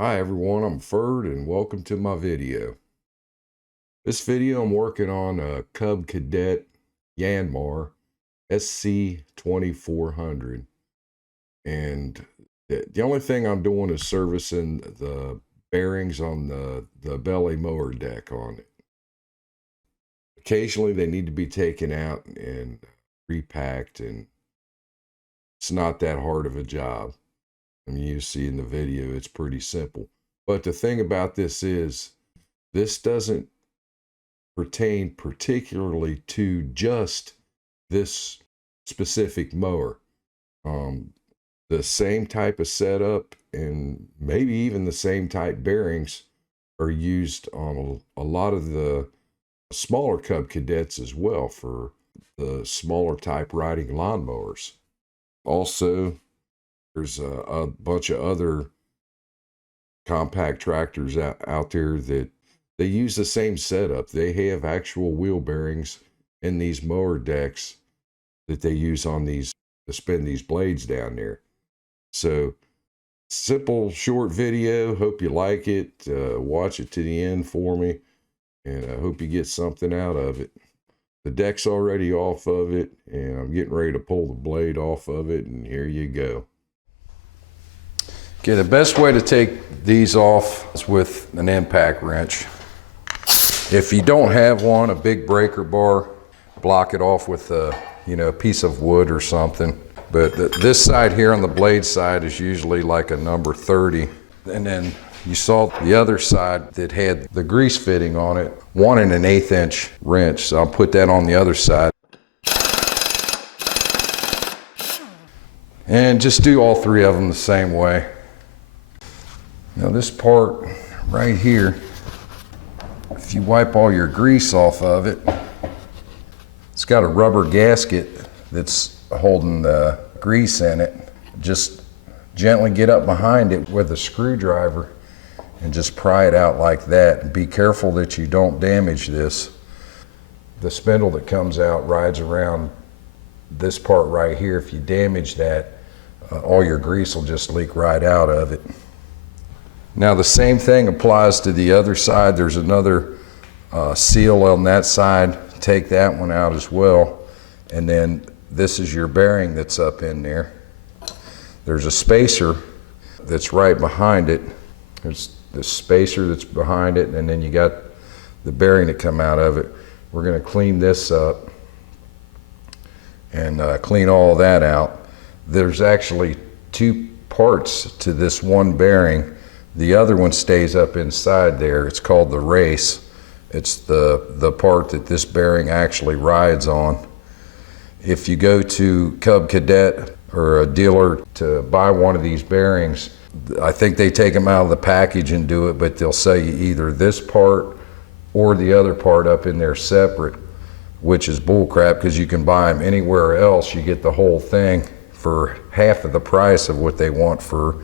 Hi everyone, I'm Ferd and welcome to my video. This video I'm working on a Cub Cadet Yanmar SC 2400, and the only thing I'm doing is servicing the bearings on the belly mower deck on it. Occasionally they need to be taken out and repacked, and it's not that hard of a job. I mean, you see in the video, it's pretty simple. But the thing about this is, this doesn't pertain particularly to just this specific mower. The same type of setup and maybe even the same type bearings are used on a lot of the smaller Cub Cadets as well, for the smaller type riding lawnmowers. Also, there's a bunch of other compact tractors out there that they use the same setup. They have actual wheel bearings in these mower decks that they use on these to spin these blades down there. So, simple, short video. Hope you like it. Watch it to the end for me, and I hope you get something out of it. The deck's already off of it, and I'm getting ready to pull the blade off of it, and here you go. Okay, the best way to take these off is with an impact wrench. If you don't have one, a big breaker bar, block it off with a piece of wood or something. But this side here on the blade side is usually like a number 30. And then you saw the other side that had the grease fitting on it, 1 1/8 inch wrench. So I'll put that on the other side. And just do all 3 of them the same way. Now this part right here, if you wipe all your grease off of it, it's got a rubber gasket that's holding the grease in it. Just gently get up behind it with a screwdriver and just pry it out like that. And be careful that you don't damage this. The spindle that comes out rides around this part right here. If you damage that, all your grease will just leak right out of it. Now the same thing applies to the other side. There's another seal on that side. Take that one out as well. And then this is your bearing that's up in there. There's a spacer that's right behind it. There's the spacer that's behind it, and then you got the bearing that come out of it. We're going to clean this up and clean all of that out. There's actually 2 parts to this one bearing. The other one stays up inside there. It's called the race. It's the part that this bearing actually rides on. If you go to Cub Cadet or a dealer to buy one of these bearings, I think they take them out of the package and do it, but they'll sell you either this part or the other part up in there separate, which is bullcrap, because you can buy them anywhere else. You get the whole thing for half of the price of what they want for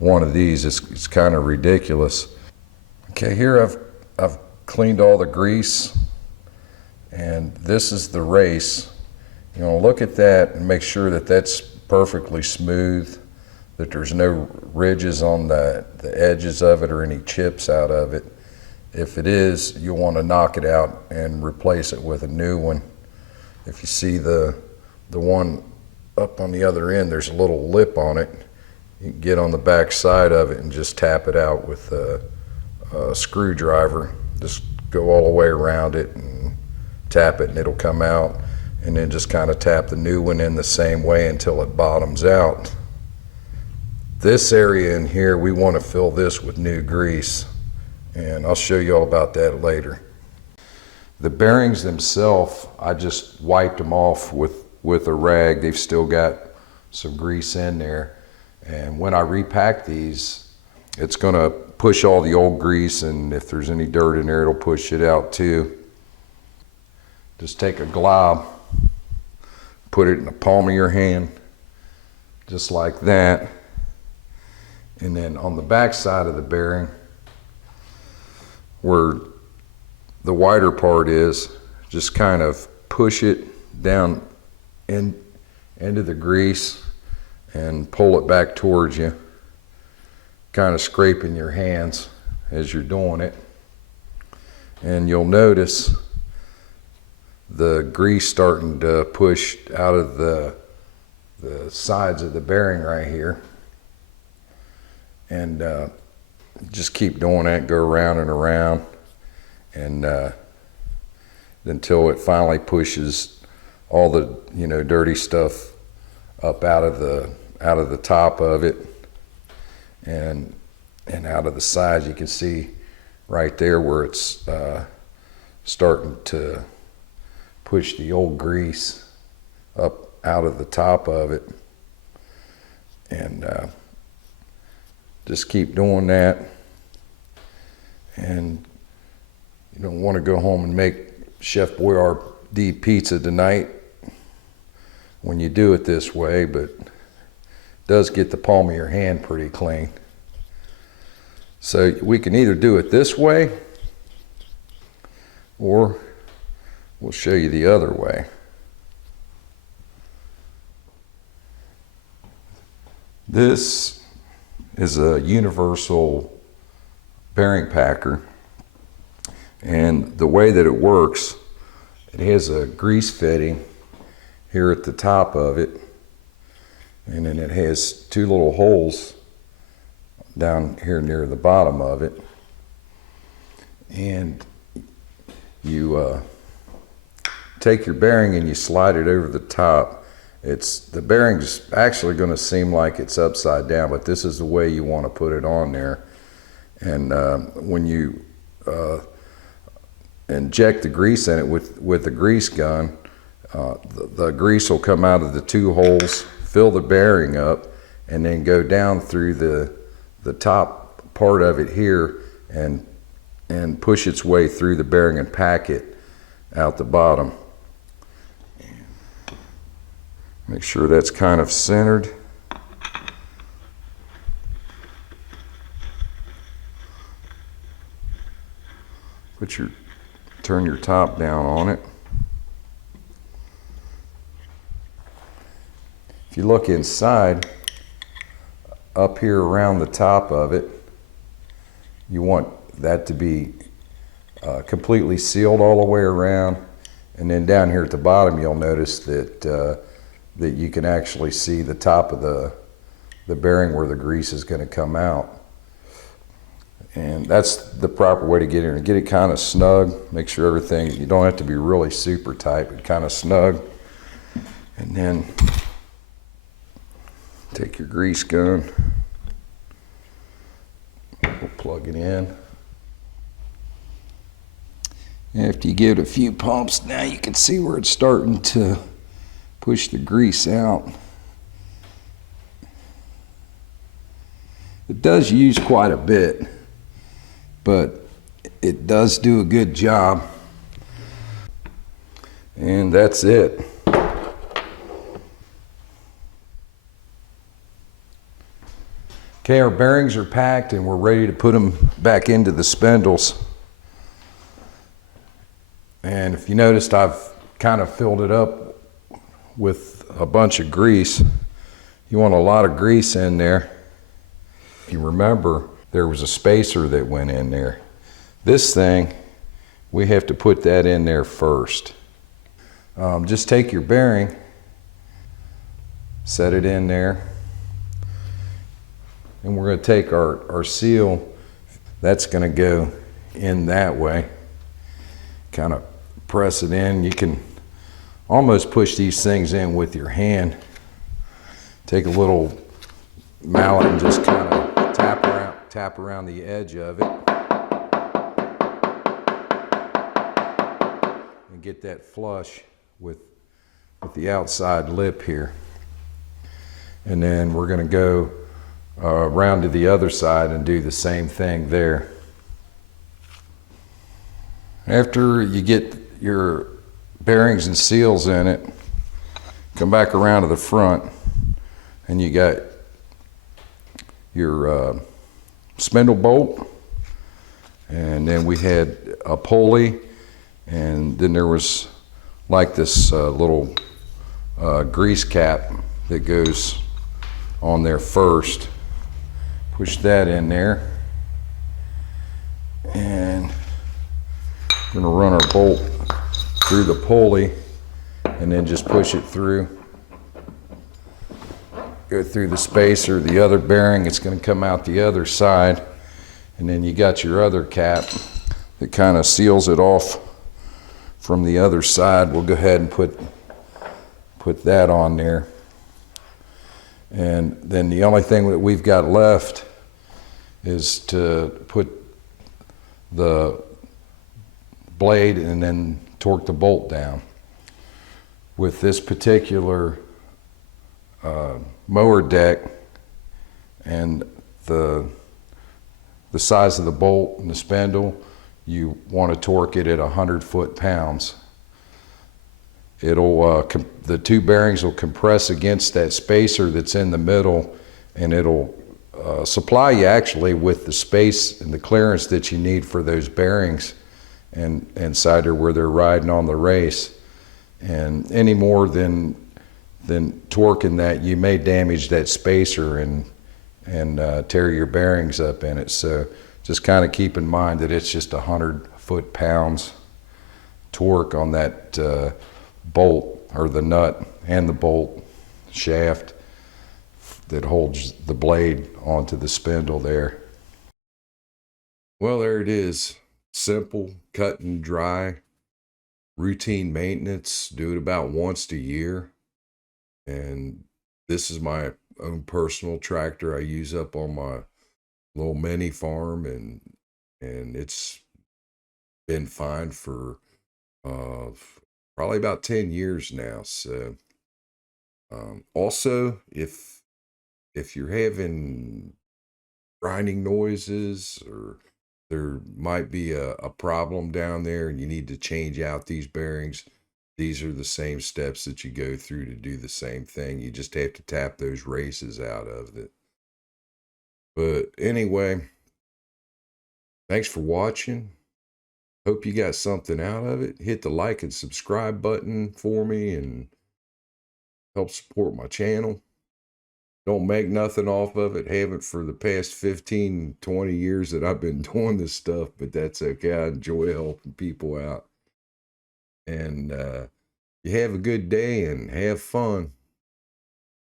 one of these. It's kind of ridiculous. Okay, here I've cleaned all the grease, and this is the race. You want to look at that and make sure that that's perfectly smooth, that there's no ridges on the edges of it or any chips out of it. If it is, you'll want to knock it out and replace it with a new one. If you see the one up on the other end, there's a little lip on it. You can get on the back side of it and just tap it out with a screwdriver. Just go all the way around it and tap it, and it'll come out. And then just kind of tap the new one in the same way until it bottoms out. This area in here, we want to fill this with new grease, and I'll show you all about that later. The bearings themselves, I just wiped them off with a rag. They've still got some grease in there. And when I repack these, it's going to push all the old grease, and if there's any dirt in there, it'll push it out too. Just take a glob, put it in the palm of your hand, just like that. And then on the back side of the bearing, where the wider part is, just kind of push it down into the grease and pull it back towards you. kind of scraping your hands as you're doing it. And you'll notice the grease starting to push out of the sides of the bearing right here. And just keep doing that, go around and around, and until it finally pushes all the dirty stuff up out of the top of it and out of the sides. You can see right there where it's starting to push the old grease up out of the top of it. And just keep doing that. And you don't want to go home and make Chef Boyardee pizza tonight when you do it this way, but it does get the palm of your hand pretty clean. So we can either do it this way, or we'll show you the other way. This is a universal bearing packer, and the way that it works, it has a grease fitting here at the top of it, and then it has two little holes down here near the bottom of it. And you take your bearing and you slide it over the top. The bearing's actually going to seem like it's upside down, but this is the way you want to put it on there. And when you inject the grease in it with the grease gun, the grease will come out of the two holes, fill the bearing up, and then go down through the top part of it here and push its way through the bearing and pack it out the bottom. Make sure that's kind of centered. Turn your top down on it. If you look inside, up here around the top of it, you want that to be completely sealed all the way around. And then down here at the bottom, you'll notice that you can actually see the top of the bearing where the grease is going to come out. And that's the proper way to get in. Get it kind of snug. Make sure everything, you don't have to be really super tight, but kind of snug. And then take your grease gun. We'll plug it in. After you give it a few pumps, now you can see where it's starting to push the grease out. It does use quite a bit, but it does do a good job. And that's it. Okay, our bearings are packed and we're ready to put them back into the spindles. And if you noticed, I've kind of filled it up with a bunch of grease. You want a lot of grease in there. If you remember, there was a spacer that went in there. This thing, we have to put that in there first. Just take your bearing, set it in there, and we're going to take our seal. That's going to go in that way. Kind of press it in. You can almost push these things in with your hand. Take a little mallet and just kind of tap around the edge of it. And get that flush with the outside lip here. And then we're going to go around to the other side and do the same thing there. After you get your bearings and seals in it, come back around to the front and you got your spindle bolt, and then we had a pulley, and then there was like this little grease cap that goes on there first. Push that in there. And we're gonna run our bolt through the pulley and then just push it through. Go through the spacer, the other bearing, it's gonna come out the other side. And then you got your other cap that kind of seals it off from the other side. We'll go ahead and put that on there. And then the only thing that we've got left is to put the blade and then torque the bolt down. With this particular mower deck and the size of the bolt and the spindle, you want to torque it at 100 foot-pounds. It'll the two bearings will compress against that spacer that's in the middle, and it'll supply you actually with the space and the clearance that you need for those bearings and inside there where they're riding on the race. And any more than torquing that, you may damage that spacer and tear your bearings up in it. So just kind of keep in mind that it's just 100 foot-pounds torque on that bolt, or the nut and the bolt shaft that holds the blade onto the spindle there. Well, there it is. Simple, cut and dry, routine maintenance. Do it about once a year. And this is my own personal tractor I use up on my little mini farm, and it's been fine for probably about 10 years now. So also, if you're having grinding noises, or there might be a problem down there and you need to change out these bearings, these are the same steps that you go through to do the same thing. You just have to tap those races out of it. But anyway, thanks for watching. Hope you got something out of it. Hit the like and subscribe button for me and help support my channel. Don't make nothing off of it. Haven't for the past 15, 20 years that I've been doing this stuff, but that's okay. I enjoy helping people out. And you have a good day and have fun.